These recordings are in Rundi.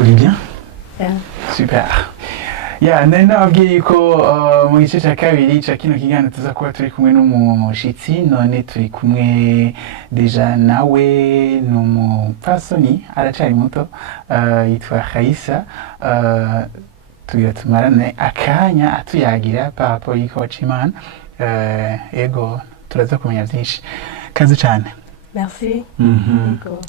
uri bien? Yeah. Super. Ya nari nababwiye ko mu gice cya kabiri cya kino kiganiro tuza kuba turi kumwe n'umushitsi none turi kumwe deja nawe ni umupfasoni aracari muto yitwa Raissa tugira tumarane akanya atuyagira par rapport y'iko w'Imana ego turaza kumenya byinshi kazi cyane. Merci.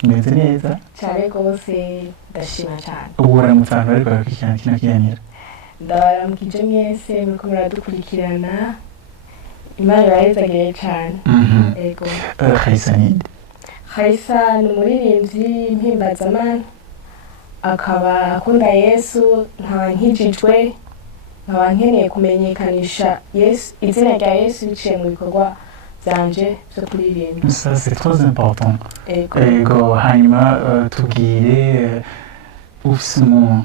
Meze neza cyane rwose ndashima cyane. ubu uramutse abantu bari kwakira kino kiganiro ndabaramukije mwese muriko muradukurikirana Imana ibahezagiye cyane. Ego. Raissa ninde? Raissa ni umuririmbyi mpimbazamana akaba akunda Yesu nkaba nkijijwe nkaba nkeneye kumenyekanisha Yesu izina rya Yesu biciye mu bikorwa byanje byo kuririmba. Ça c'est très important. Ego. hanyuma tubwire ufise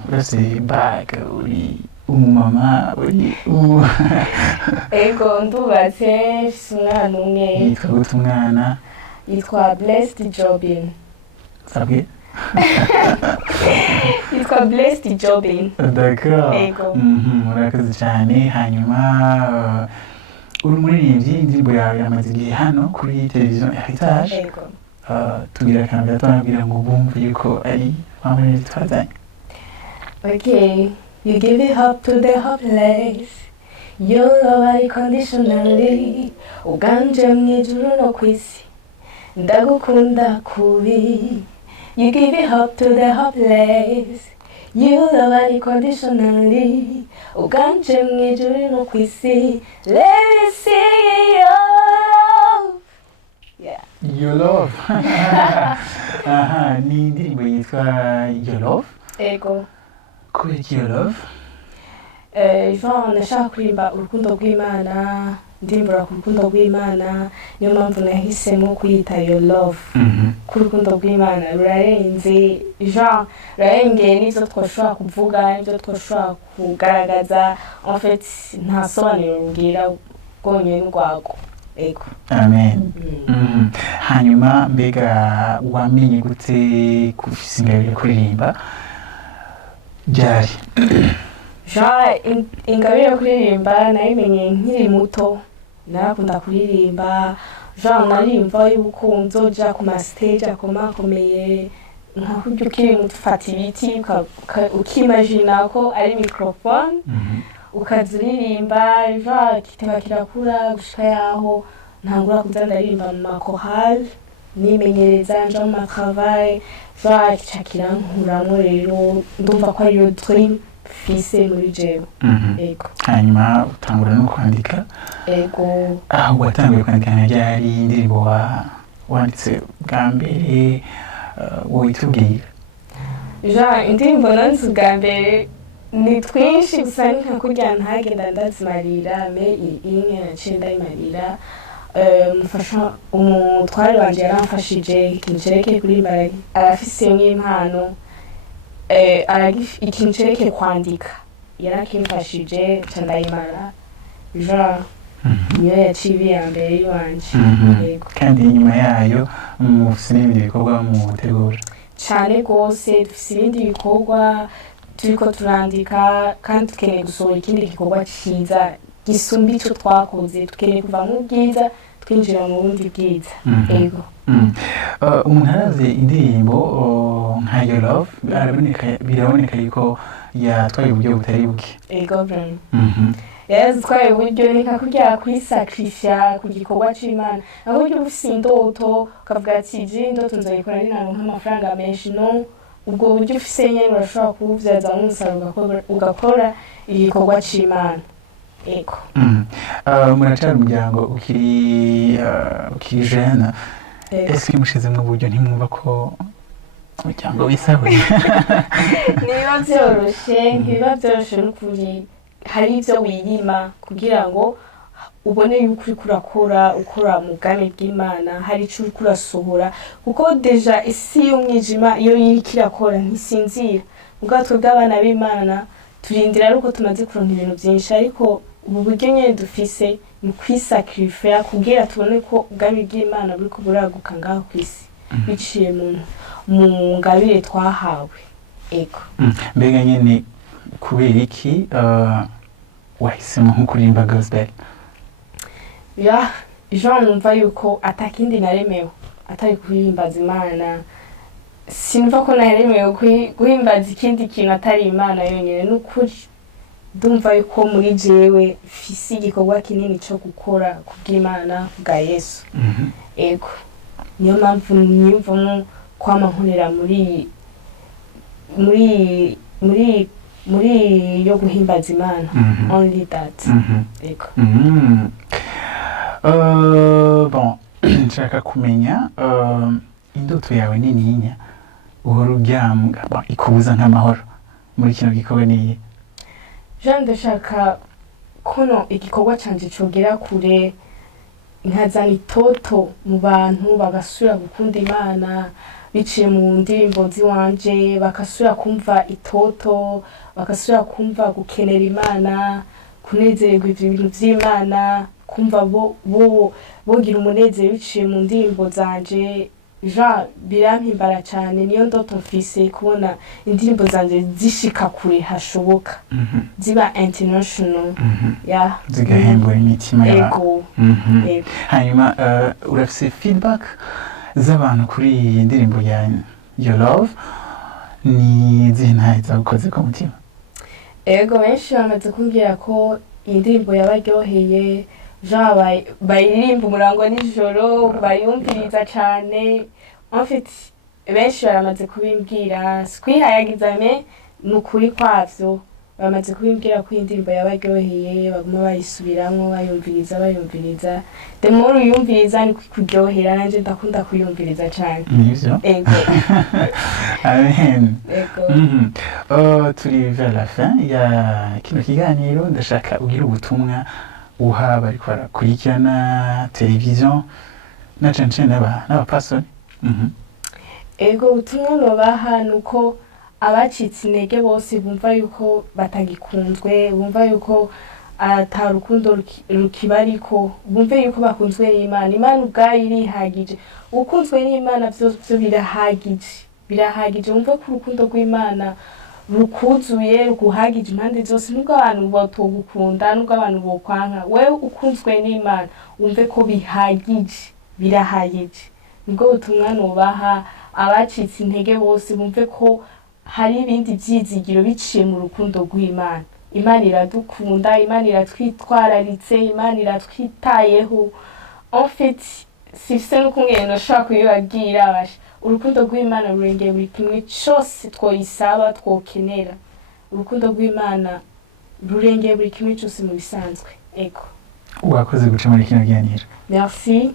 ufise bag uri umumama uri Ego ndubatse mfise umwana umwe yitwa gute umwana? yitwa Blessed Jobin. Sabwe? Yitwa Blessed Jobin. D'accord. Ego. Murakoze cyane hanyuma uri umuririmbyi indirimbo yawe yamaze igihe hano kuri televiziyo Heritage. Ego. Tubwira akantu gato nabwira ngo bumve yuko ari bamwe twazanye. Okay, you give it up to the hopeless. Your love unconditionally. Uganje mwijuru no kwisi. Ndagukunda kubi. You give it up to the hopeless. You love unconditionally. Uganje mwijuru no kwisi. Let me see your love. Yeah. Your love. Aha, ni indirimbo yitwa Your love. Ego. Kubera iki Your love? Jean nashaka kuririmba urukundo rw'Imana, ndimbura ku rukundo rw'Imana, niyo mpamvu nahisemo kuyita Your love. Ku rukundo rw'Imana rurarenze, Jean rurengeye n'ivyo twoshobora kuvuga, n'ivyo twoshobora kugaragaza, en fait nta sobanuro rugira rwonyene rwako. Ego. Amen. Hanyuma mbega wamenye gute kufise ingabire yo kuririmba ryari? Jean ingabire yo kuririmba nayimenye nkiri muto, narakunda kuririmba. Jean narimva yuko nzoja ku ma stage akomakomeye nka kurya ukiri muto ufata ibiti ukimagina ko ari microphone ukaza uririmba. Jean kiteba kirakura gushika yaho ntangura kuza ndaririmba mu makorali nimenyereza nja mu matravail. Jean kica kirankuramwo rero ndumva ko ariyo dream fise muri jewe. Ego. Hanyuma utangura no kwandika? Ego. Aho watanguye kwandika ryari indirimbo wanditse bwa mbere witubwira? Jean indirimbo nanditse bwa mbere ni twinshi gusa ni nka kurya ntagenda ndazimarira me imwe naciye ndayimarira. Mufasha umutware wanje yaramfashije ikintu cerekeye kuririmba arafise nk'impano ikintu cerekeye kwandika yarakimfashije ca ndayimara. Jean niyo yaciye iya mbere yiwanje. Yego. Kandi inyuma yayo mufise n'ibindi bikorwa mutegura? Cane rwose dufise ibindi bikorwa turiko turandika kandi tukeneye gusohora ikindi gikorwa ciza gisumba ico twakoze. Tukeneye kuva mu bwiza twinjira mu bundi bwiza. Ego. Umuntu arazi indirimbo nka Your love biraboneka yuko yatwaye uburyo butari buke. Ego bran. Yazitwaye uburyo ni nka kurya kwisakrifya ku gikorwa c'Imana, aho uryo ufise indoto ukavuga ati je indoto nzayikora ninaronka amafaranga menshi. No, ubwo buryo ufise nyene urashobora kubuvyaza umusaruro ugakora igikorwa c'Imana. Ego. Muracari umuryango ukiri jeune. Est-ce que mushizemwo uburyo ntimwumva ko umuryango wisahuye? Niba vyoroshe ntibiba vyoroshe n'ukuri, hari ivyo wiyima kugira ngo ubone yuko uriko ukora mu bwami bw'Imana, hari ico uriko urasohora kuko deja isi y'umwijima iyo iriko irakora ntisinzira. Ubwato bw'abana b'Imana turindira ariko tumaze kuronka ibintu vyinshi, ariko ubu buryo nyene dufise ni kwisakrifya kugira tubone ko ubwami bw'Imana buriko buraguka ngaho kw'isi biciye mu ngabire twahawe. ego mbega nyene kubera iki wahisemo nko kuririmba gospel? ya Jean numva yuko atakindi naremewe atari guhimbaza Imana. Sinumva ko naremewe guhimbaza ikindi kintu atari Imana yonyine. N'ukuri ndumva yuko muri jewe mfise igikorwa kinini cyo gukora kubw'Imana bwa Yesu. Ego niyo mpamvu nyumvamo kwama nkorera muri yo guhimbaza Imana. Only that. Ego bon nshaka kumenya indoto yawe nininya uhora uryambwa ikubuza nk'amahoro muri kino gikorwa niye? Jean ndashaka kono igikorwa canje cogera kure, nkazana itoto mu bantu bagasubira gukunda Imana biciye mu ndirimbo ziwanje, bagasubira kumva itoto, bagasubira kumva gukenera Imana, kunezererwa ibintu vy'Imana, kumva bogira umunezero biciye mu ndirimbo zanje. Jean birampimbara cyane, niyo ndoto mfise kubona indirimbo zanje zishika kure hashoboka, ziba international, ya zigahembura imitima y'abantu. Hanyuma urafise feedback z'abantu kuri iyi ndirimbo ya Your Love? Ni zinahe zagukoze ku mutima? Ego benshi bamaze kumbwira ko iyi ndirimbo yabaryoheye, Jean bayiririmba umurango n'ijoro, bayumviriza cyane. En fait benshi baramaze kubimbwira, sikwihayagiza n'ukuri kwavyo, bamaze kubimbwira ko indirimbo yabaryoheye, baguma bayisubiramwo bayumviriza. The more uyumviriza ni kuryohera, nanje ndakunda kuyumviriza cyane. Nivyo? Ego. Amen. Ego. Turi vers la fin ya kino kiganiro, ndashaka ugira ubutumwa uha bariko barakurikirana televiziyo na cane n'abapastori. Ego ubutumwa nobaha nuko abacitse intege bose bumva yuko batagikunzwe, bumva yuko ata rukundo rukibariko, bumve yuko bakunzwe n'Imana. Imana ubwayo irihagije, ukunzwe n'Imana vyo birahagije. Bumve ko urukundo rw'Imana rukuzuye, ruguhagije impande zose. Nubwo abantu batogukunda, nubwo abantu bokwanka, wewe ukunzwe n'Imana wumve ko birahagije. Nubwo butumwa nobaha abacitse intege bose, bumve ko hari ibindi vyizigiro biciye mu rukundo rw'Imana. Imana iradukunda, Imana iratwitwararitse, Imana iratwitayeho. En fait sifise n'ukungene noshobora kubibabwira basha. Urukundo rw'Imana rurengeye buri kimwe cyose twoyisaba twokenera. Urukundo rw'Imana rurengeye buri kimwe cyose mu bisanzwe. Ego. Wakoze guca muri kino kiganiro. Merci.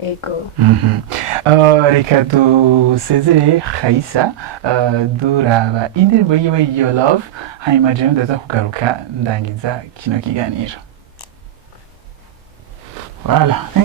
Ego. Reka dusezere Raissa duraba indirimbo yiwe Your Love, hanyuma jewe ndaza kugaruka ndangiza kino kiganiro. Voilà.